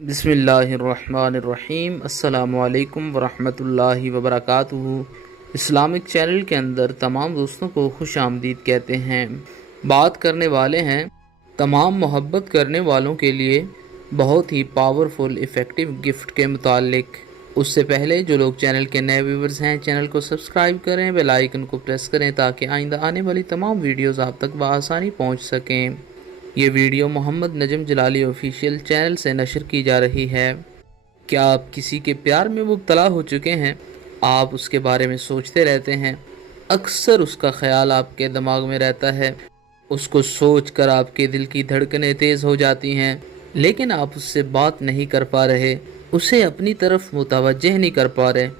बिस्मिल्लाहिर्रहमानिर्रहीम। अस्सलामु अलैकुम वरहमतुल्लाहि वबरकातुहू। इस्लामिक चैनल के अंदर तमाम दोस्तों को खुश आमदीद कहते हैं। बात करने वाले हैं तमाम मोहब्बत करने वालों के लिए बहुत ही पावरफुल इफ़ेक्टिव गिफ्ट के मुतालिक। उससे पहले जो लोग चैनल के नए व्यूवर्स हैं, चैनल को सब्सक्राइब करें, बेल आइकन को प्रेस करें ताकि आइंदा आने वाली तमाम वीडियोज़ आप तक बआसानी पहुँच सकें। ये वीडियो मोहम्मद नजम जलाली ऑफिशियल चैनल से नशर की जा रही है। क्या आप किसी के प्यार में मुब्तला हो चुके हैं? आप उसके बारे में सोचते रहते हैं, अक्सर उसका ख्याल आपके दिमाग में रहता है, उसको सोच कर आपके दिल की धड़कनें तेज़ हो जाती हैं, लेकिन आप उससे बात नहीं कर पा रहे, उसे अपनी तरफ मुतवज्जह नहीं कर पा रहे।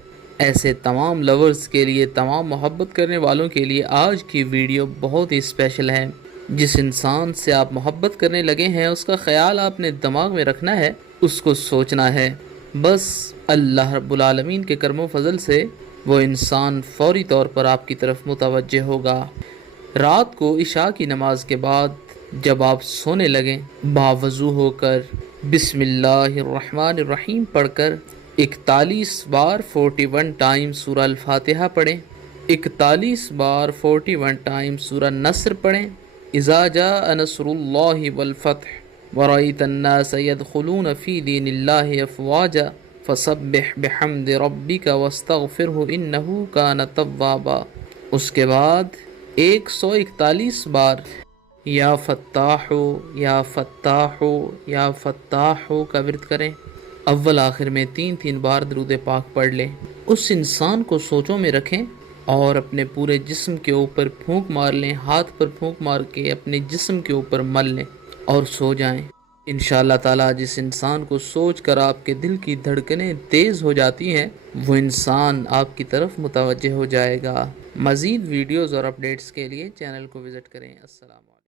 ऐसे तमाम लवर्स के लिए, तमाम मोहब्बत करने वालों के लिए आज की वीडियो बहुत ही स्पेशल है। जिस इंसान से आप मोहब्बत करने लगे हैं उसका ख्याल आपने दिमाग में रखना है, उसको सोचना है। बस अल्लाह रब्बुल आलमीन के करम फजल से वो इंसान फौरी तौर पर आपकी तरफ मुतवज्जह होगा। रात को इशा की नमाज के बाद जब आप सोने लगें, बावज़ू होकर बिस्मिल्लाहिर्रहमानिर्रहीम पढ़कर 41 बार 41 टाइम सूरह अल-फातिहा पढ़ें, 41 बार 41 टाइम सूरह नस्र पढ़ें। इज़ा जाअ नस्रुल्लाहि वल फ़त्ह व रअयतन्नास यदखुलून फ़ी दीनिल्लाहि अफ़वाजा फ़सब्बिह बिहम्दि रब्बिका वस्तग़फ़िरहु इन्नहु कान तव्वाबा। उसके बाद 141 बार या फ़त्ताहु या फ़त्ताहु या फ़त्ताहु का विर्द करें। अव्वल आखिर में 3-3 बार दरूद पाक पढ़ लें। उस इंसान को सोचों में रखें और अपने पूरे जिस्म के ऊपर फूंक मार लें, हाथ पर फूंक मार के अपने जिस्म के ऊपर मल लें और सो जाएं। इंशाअल्लाह ताला जिस इंसान को सोच कर आपके दिल की धड़कनें तेज़ हो जाती हैं, वो इंसान आपकी तरफ मुतवज्जह हो जाएगा। मज़ीद वीडियोज़ और अपडेट्स के लिए चैनल को विज़िट करें। अस्सलाम।